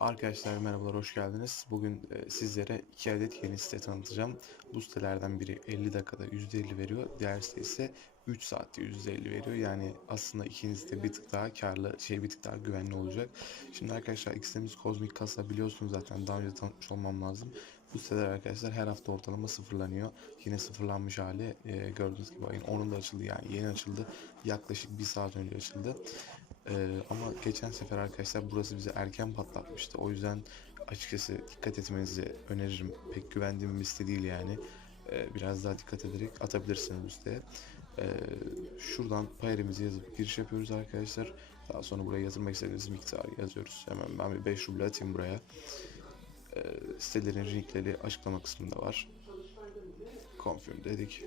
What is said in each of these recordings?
Arkadaşlar merhabalar hoş geldiniz. Bugün e, sizlere iki adet yeni site tanıtacağım. Bu sitelerden biri 50 dakikada %50 veriyor. Diğer site ise 3 saatte %50 veriyor. Yani aslında ikincisi de bir tık daha karlı, şey bir tık daha güvenli olacak. Şimdi arkadaşlar ilk sitemiz Cosmic Kasa biliyorsunuz zaten daha önce tanıtmış olmam lazım. Bu siteler arkadaşlar her hafta ortalama sıfırlanıyor. Yine sıfırlanmış hali e, gördüğünüz gibi ayın 10'unda açıldı yani yeni açıldı. Yaklaşık bir saat önce açıldı. Ee, ama geçen sefer arkadaşlar burası bize erken patlatmıştı. O yüzden açıkçası dikkat etmenizi öneririm. Pek güvendiğim bir site değil yani. Ee, biraz daha dikkat ederek atabilirsiniz siteye. Ee, şuradan payerimizi yazıp giriş yapıyoruz arkadaşlar. Daha sonra buraya yatırmak istediğiniz miktarı yazıyoruz. Hemen ben bir 5 ruble atayım buraya. Ee, sitelerin linkleri açıklama kısmında var. Confirm dedik.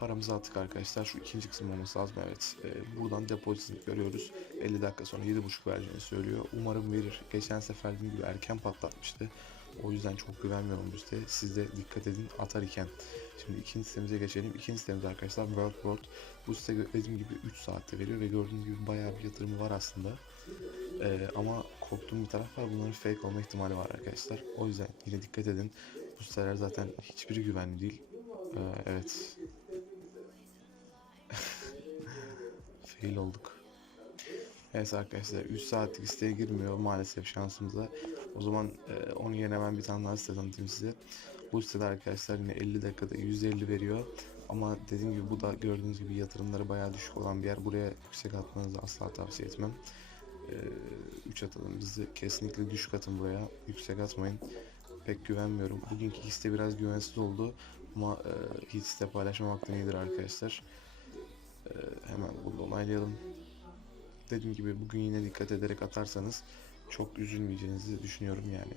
Paramızı attık arkadaşlar. Şu ikinci kısım olması lazım. Evet. Ee, buradan depozitini görüyoruz. 50 dakika sonra 7.5 vereceğini söylüyor. Umarım verir. Geçen sefer dediğim gibi erken patlatmıştı. O yüzden çok güvenmiyorum siteye. Siz de dikkat edin atar iken. Şimdi ikinci sitemize geçelim. İkinci sitemiz arkadaşlar World World. Bu site dediğim gibi 3 saatte veriyor ve gördüğünüz gibi bayağı bir yatırımı var aslında. Ee, ama korktuğum bir taraf var. Bunların fake olma ihtimali var arkadaşlar. O yüzden yine dikkat edin. Bu siteler zaten hiçbiri güvenli değil. Ee, evet. Fail olduk. Evet arkadaşlar 3 saatlik siteye girmiyor maalesef şansımıza. O zaman e, onun yerine ben bir tane daha site tanıtayım size. Bu sitede arkadaşlar yine 50 dakikada 150 veriyor. Ama dediğim gibi bu da gördüğünüz gibi yatırımları bayağı düşük olan bir yer. Buraya yüksek atmanızı asla tavsiye etmem. 3 atalım bizi kesinlikle düşük atın buraya. Yüksek atmayın. Pek güvenmiyorum. Bugünkü site biraz güvensiz oldu. Ama e, hiç site paylaşmamaktan iyidir arkadaşlar. Ee, hemen burada onaylayalım. Dediğim gibi bugün yine dikkat ederek atarsanız çok üzülmeyeceğinizi düşünüyorum yani.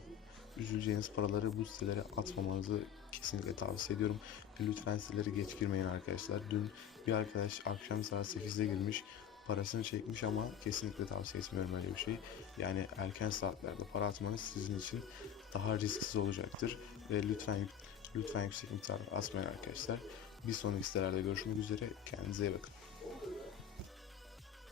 Üzüleceğiniz paraları bu sitelere atmamanızı kesinlikle tavsiye ediyorum. Lütfen sitelere geç girmeyin arkadaşlar. Dün bir arkadaş akşam saat 8'de girmiş parasını çekmiş ama kesinlikle tavsiye etmiyorum öyle bir şey. Yani erken saatlerde para atmanız sizin için daha risksiz olacaktır. Ve lütfen lütfen yüksek miktarda atmayın arkadaşlar. Bir sonraki sitelerde görüşmek üzere. Kendinize iyi bakın.